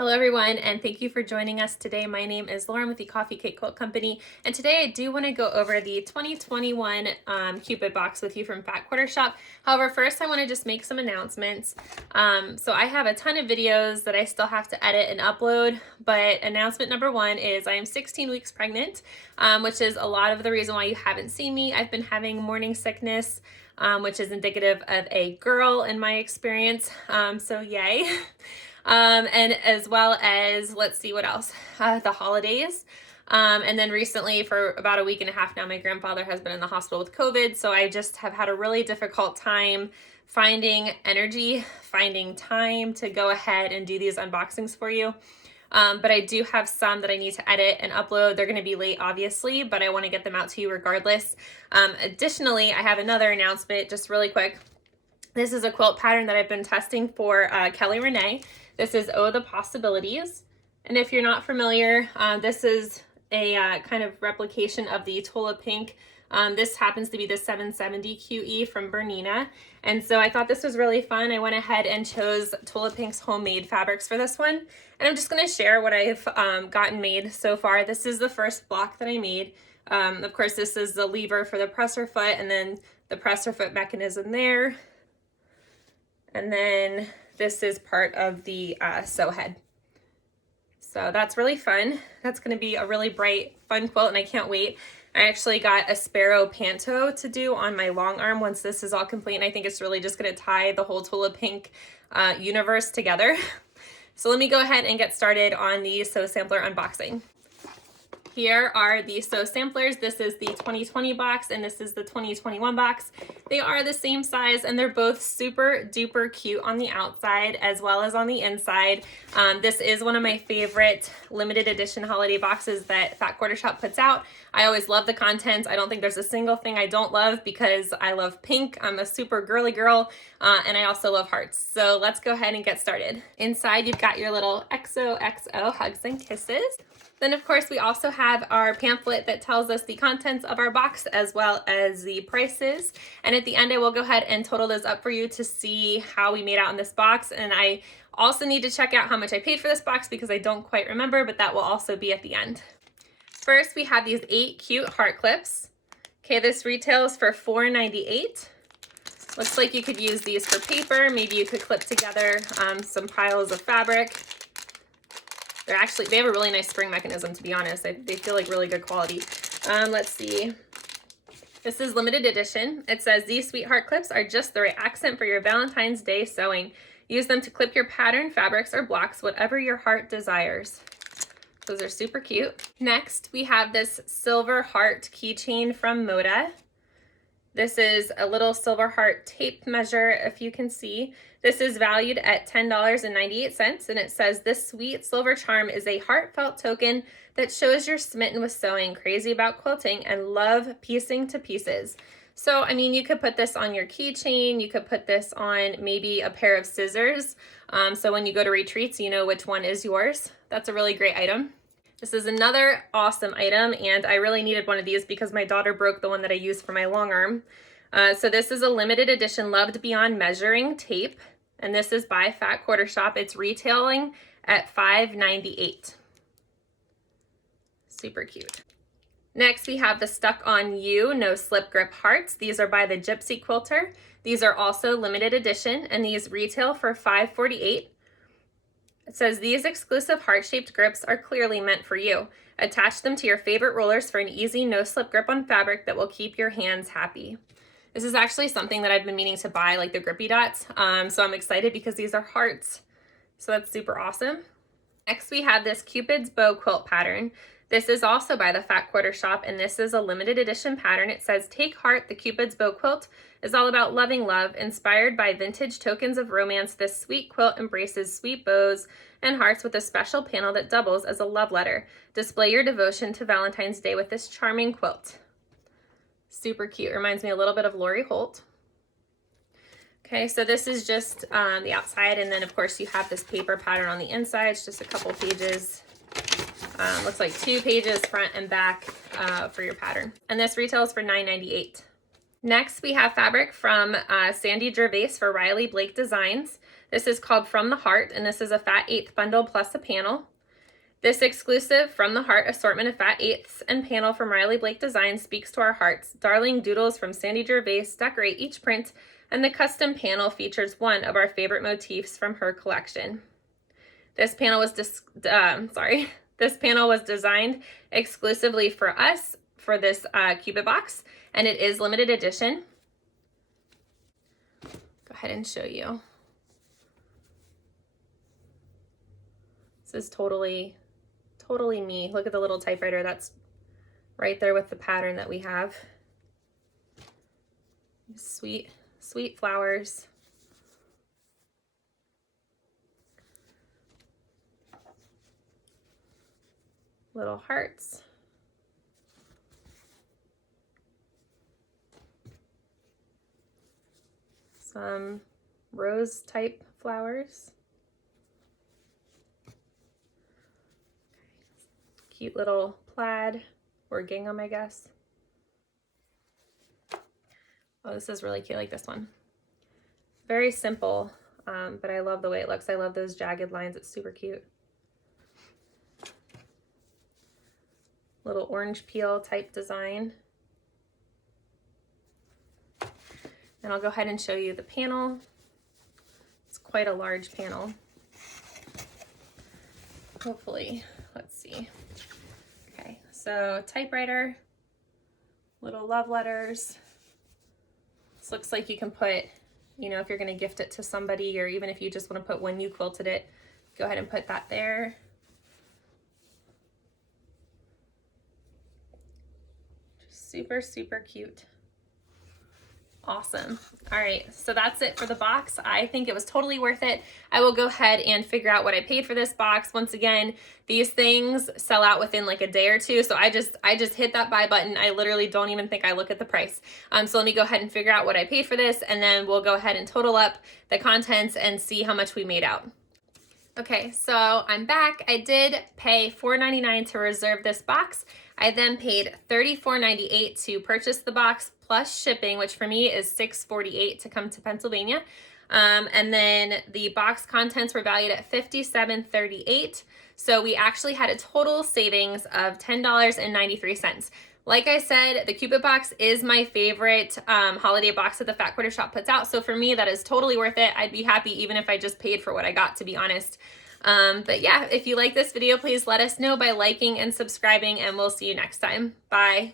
Hello everyone, and thank you for joining us today. My name is Lauren with the Coffee Cake Quilt Company, and today I do want to go over the 2021 Cupid box with you from Fat Quarter Shop. However, first I want to just make some announcements. So I have a ton of videos that I still have to edit and upload, but announcement number one is I am 16 weeks pregnant, which is a lot of the reason why you haven't seen me. I've been having morning sickness, which is indicative of a girl in my experience, so yay. And as well as, let's see what else, the holidays. And then recently, for about a week and a half now, my grandfather has been in the hospital with COVID. So I just have had a really difficult time finding energy, finding time to go ahead and do these unboxings for you. But I do have some that I need to edit and upload. They're going to be late, obviously, but I want to get them out to you regardless. Additionally, I have another announcement, just really quick. This is a quilt pattern that I've been testing for Kelly Renee. This is Oh the Possibilities. And if you're not familiar, this is a kind of replication of the Tulip Pink. This happens to be the 770 QE from Bernina. And so I thought this was really fun. I went ahead and chose Tulip Pink's homemade fabrics for this one. And I'm just going to share what I've gotten made so far. This is the first block that I made. Of course, this is the lever for the presser foot, and then the presser foot mechanism there. And then this is part of the sew head. So that's really fun. That's going to be a really bright, fun quilt, and I can't wait. I actually got a Sparrow Panto to do on my long arm once this is all complete, and I think it's really just going to tie the whole Tulip Pink universe together. So let me go ahead and get started on the sew sampler unboxing. Here are the sew samplers. This is the 2020 box and this is the 2021 box. They are the same size and they're both super duper cute on the outside as well as on the inside. This is one of my favorite limited edition holiday boxes that Fat Quarter Shop puts out. I always love the contents. I don't think there's a single thing I don't love because I love pink. I'm a super girly girl and I also love hearts. So let's go ahead and get started. Inside you've got your little XOXO hugs and kisses. Then, of course, we also have our pamphlet that tells us the contents of our box as well as the prices. And at the end, I will go ahead and total those up for you to see how we made out in this box. And I also need to check out how much I paid for this box because I don't quite remember, but that will also be at the end. First, we have these 8 cute heart clips. Okay, this retails for $4.98. Looks like you could use these for paper. Maybe you could clip together some piles of fabric. They have a really nice spring mechanism, to be honest. They feel like really good quality. Let's see. This is limited edition. It says, these sweetheart clips are just the right accent for your Valentine's Day sewing. Use them to clip your pattern, fabrics, or blocks, whatever your heart desires. Those are super cute. Next, we have this silver heart keychain from Moda. This is a little silver heart tape measure, if you can see. This is valued at $10.98, and it says, this sweet silver charm is a heartfelt token that shows you're smitten with sewing, crazy about quilting, and love piecing to pieces. So, I mean, you could put this on your keychain. You could put this on maybe a pair of scissors. So when you go to retreats, you know which one is yours. That's a really great item. This is another awesome item, and I really needed one of these because my daughter broke the one that I used for my long arm. So this is a limited edition Loved Beyond Measuring tape, and this is by Fat Quarter Shop. It's retailing at $5.98. Super cute. Next, we have the Stuck on You No Slip Grip Hearts. These are by the Gypsy Quilter. These are also limited edition, and these retail for $5.48. It says, these exclusive heart-shaped grips are clearly meant for you. Attach them to your favorite rollers for an easy no-slip grip on fabric that will keep your hands happy. This is actually something that I've been meaning to buy, like the grippy dots. So I'm excited because these are hearts. So that's super awesome. Next, we have this Cupid's Bow quilt pattern. This is also by the Fat Quarter Shop, and this is a limited edition pattern. It says, take heart, the Cupid's Bow quilt is all about loving love. Inspired by vintage tokens of romance, this sweet quilt embraces sweet bows and hearts with a special panel that doubles as a love letter. Display your devotion to Valentine's Day with this charming quilt. Super cute. Reminds me a little bit of Lori Holt. Okay, so this is just the outside, and then of course you have this paper pattern on the inside. It's just a couple pages. Looks like 2 pages front and back for your pattern. And this retails for $9.98. Next, we have fabric from Sandy Gervais for Riley Blake Designs. This is called From the Heart, and this is a fat eighth bundle plus a panel. This exclusive From the Heart assortment of fat eighths and panel from Riley Blake Design speaks to our hearts. Darling doodles from Sandy Gervais decorate each print, and the custom panel features one of our favorite motifs from her collection. This panel was this panel was designed exclusively for us for this Cupid box, and it is limited edition. Go ahead and show you. This is totally me. Look at the little typewriter that's right there with the pattern that we have. Sweet, sweet flowers. Little hearts. Some rose type flowers. Cute little plaid or gingham, I guess. Oh, this is really cute, like this one. Very simple, but I love the way it looks. I love those jagged lines. It's super cute. Little orange peel type design. And I'll go ahead and show you the panel. It's quite a large panel. Hopefully, let's see. Okay, so typewriter, little love letters. This looks like you can put, you know, if you're going to gift it to somebody, or even if you just want to put when you quilted it, go ahead and put that there. Just super, super cute. Awesome. All right, so that's it for the box. I think it was totally worth it. I will go ahead and figure out what I paid for this box. Once again, these things sell out within like a day or two, so I just hit that buy button. I literally don't even think I look at the price. So let me go ahead and figure out what I paid for this, and then we'll go ahead and total up the contents and see how much we made out. Okay, so I'm back. I did pay $4.99 to reserve this box. I then paid $34.98 to purchase the box plus shipping, which for me is $6.48 to come to Pennsylvania. And then the box contents were valued at $57.38. So we actually had a total savings of $10.93. Like I said, the Cupid box is my favorite holiday box that the Fat Quarter Shop puts out. So for me, that is totally worth it. I'd be happy even if I just paid for what I got, to be honest. But yeah, if you like this video, please let us know by liking and subscribing, and we'll see you next time. Bye.